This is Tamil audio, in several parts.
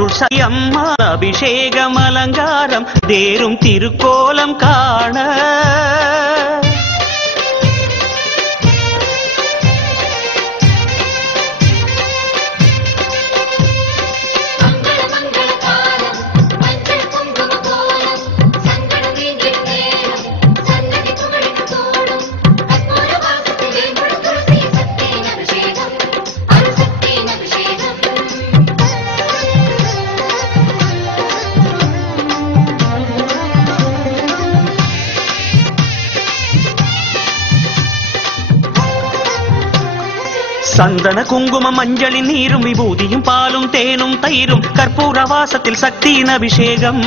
அருள் சயம்மா அபிஷேகம் அலங்காரம் தேரும் திருக்கோலம் காண. சந்தன குங்குமம் மஞ்சளின் நீரும் விபூதியும் பாலும் தேனும் தயிரும் கற்பூர வாசத்தில் சக்தியின் அபிஷேகம்.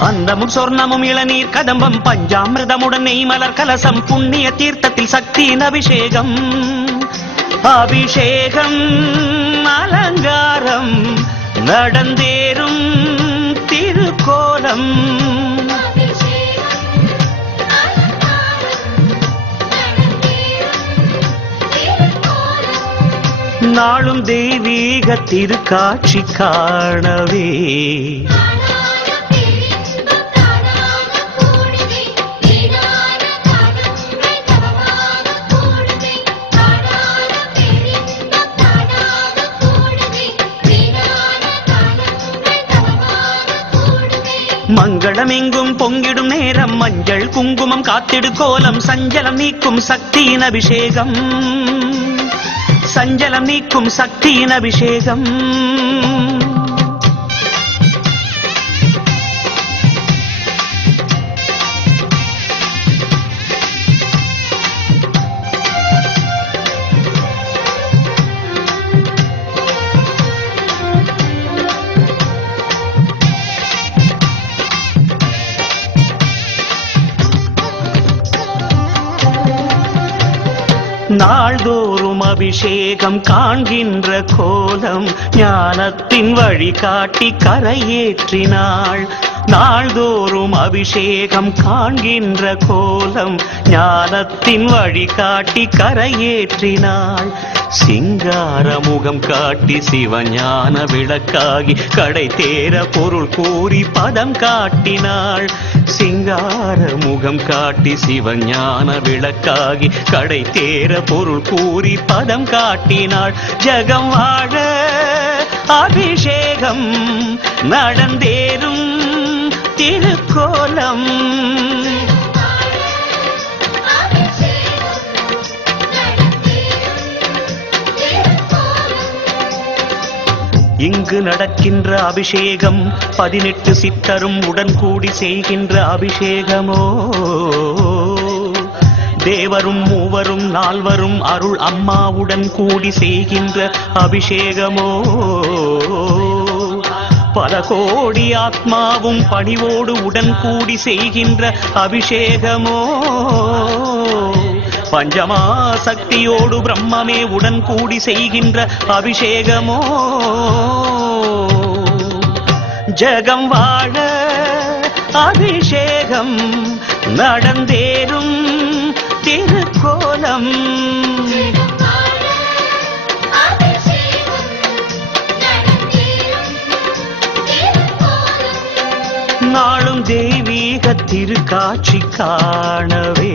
அந்தமும் சொர்ணமும் இளநீர் கதம்பம் பஞ்சாமிரதமுடன் நெய்மலர் கலசம் புண்ணிய தீர்த்தத்தில் சக்தியின் அபிஷேகம். அபிஷேகம் அலங்காரம் நடந்தேறும் திருக்கோலம். வீணான காலங்கள் தவமாக கூடுதே மங்களமெங்கும் பொங்கிடும் நேரம் மஞ்சள் குங்குமம் காத்திடு கோலம் சஞ்சலம் நீக்கும் சக்தியின் அபிஷேகம் சஞ்சலம் நீக்கும் சக்தியின் அபிஷேகம். நாள்தோறும் அபிஷேகம் காண்கின்ற கோலம் ஞானத்தின் வழிகாட்டி கரையேற்றினாள். நாள்தோறும் அபிஷேகம் காண்கின்ற கோலம் ஞானத்தின் வழிகாட்டி கரையேற்றினாள். சிங்கார முகம் காட்டி சிவஞான விளக்காகி கடை தேர பொருள் கூறி பதம் காட்டினாள். சிங்கார முகம் காட்டி சிவஞான விளக்காகி கடை தேர பொருள் கூறி பதம் காட்டினாள். ஜகம் வாழ அபிஷேகம் நடந்தேறும் திருக்கோலம். இங்கு நடக்கின்ற அபிஷேகம் பதினெட்டு சித்தரும் உடன் கூடி செய்கின்ற அபிஷேகமோ? தேவரும் மூவரும் நால்வரும் அருள் அம்மாவுடன் கூடி செய்கின்ற அபிஷேகமோ. பல கோடி ஆத்மாவும் பணிவோடு உடன் கூடி செய்கின்ற அபிஷேகமோ. பஞ்சமா சக்தியோடு பிரம்மமே உடன் கூடி செய்கின்ற அபிஷேகமோ. ஜகம் வாழ அபிஷேகம் நடந்தேறும். திருக்கோலம் நாளும் தெய்வீக திருக்காட்சி காணவே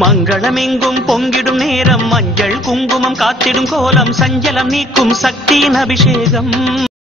மங்களமெங்கும் பொங்கிடும் நேரம் மஞ்சள் குங்குமம் காத்திடும் கோலம் சஞ்சலம் நீக்கும் சக்தியின் அபிஷேகம்.